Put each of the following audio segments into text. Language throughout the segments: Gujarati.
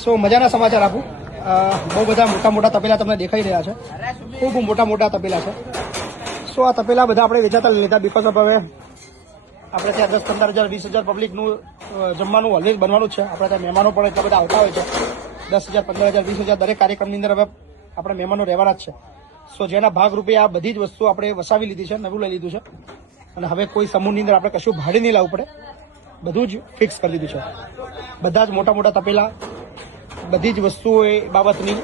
સો મજાના સમાચાર આપું. બહુ બધા મોટા મોટા તપેલા તમને દેખાઈ રહ્યા છે. ખૂબ મોટા મોટા તપેલા છે. સો આ તપેલા બધા આપણે વેચાતા લીધા બીકોઝ ઓફ હવે આપણે ત્યાં 10-15,000 20,000 પબ્લિકનું જમવાનું ઓલવેઝ બનવાનું જ છે. આપણે ત્યાં મહેમાનો પણ એટલા બધા આવતા હોય છે. 10,000 15,000 20,000 દરેક કાર્યક્રમની અંદર હવે આપણે મહેમાનો રહેવાના જ છે. સો જેના ભાગરૂપે આ બધી જ વસ્તુ આપણે વસાવી લીધી છે, નવું લઈ લીધું છે. અને હવે કોઈ સમૂહની અંદર આપણે કશું ભાડે નહીં લાવવું પડે, બધું જ ફિક્સ કરી દીધું છે. બધા જ મોટા મોટા તપેલા બધી જ વસ્તુઓ એ બાબતની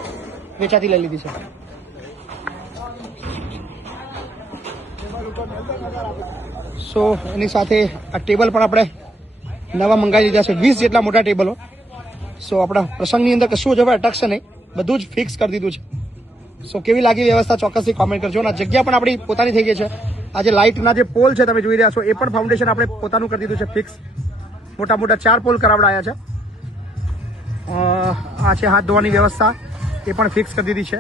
વેચાતી લઈ લીધી છે. સો એની સાથે આ ટેબલ પણ આપણે નવા મંગાવી લીધા છે, 20 જેટલા મોટા ટેબલો. સો આપણા પ્રસંગની અંદર કશું જ હવે અટકશે નહીં, બધું જ ફિક્સ કરી દીધું છે. સો કેવી લાગી વ્યવસ્થા ચોક્કસથી કોમેન્ટ કરજો. અને જગ્યા પણ આપણી પોતાની થઈ ગઈ છે. આજે લાઇટના જે પોલ છે તમે જોઈ રહ્યા છો એ પણ ફાઉન્ડેશન આપણે પોતાનું કરી દીધું છે ફિક્સ. મોટા મોટા 4 પોલ કરાવડાયા છે. આ છે હાથ ધોવાની વ્યવસ્થા, એ પણ ફિક્સ કરી દીધી છે.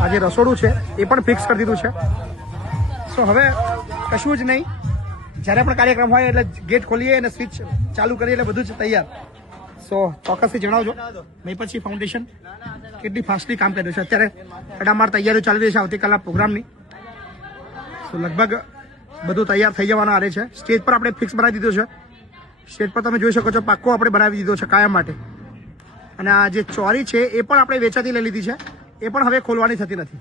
આ જે રસોડું છે એ પણ ફિક્સ કરી દીધું છે. સો હવે કશું જ નહીં, જ્યારે પણ કાર્યક્રમ હોય એટલે ગેટ ખોલીએ અને સ્વિચ ચાલુ કરીએ એટલે બધું જ તૈયાર. સો ચોક્કસથી જણાવજો મેં પછી ફાઉન્ડેશન કેટલી ફાસ્ટલી કામ કરી રહ્યું છે. અત્યારે તડામાર તૈયારીઓ ચાલી રહી છે આવતીકાલના પ્રોગ્રામની. સો લગભગ બધું તૈયાર થઈ જવાના આરે છે. સ્ટેજ પર આપણે ફિક્સ બનાવી દીધું છે. સ્ટેજ પર તમે જોઈ શકો છો પાક્કો આપણે બનાવી દીધો છે કાયમ માટે. અને આ જે ચોરી છે એ પણ આપણે વેચાતી લઈ લીધી છે, એ પણ હવે ખોલવાની થતી નથી.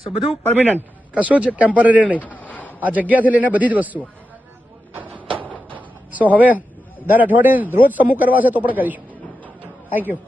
સો બધું પરમિનન્ટ, કશું જ ટેમ્પરરી નહીં. આ જગ્યાથી લઈને બધી જ વસ્તુઓ. સો હવે દર અઠવાડિયે રોજ સમૂહ કરવા છે તો પણ કરીશું. Thank you.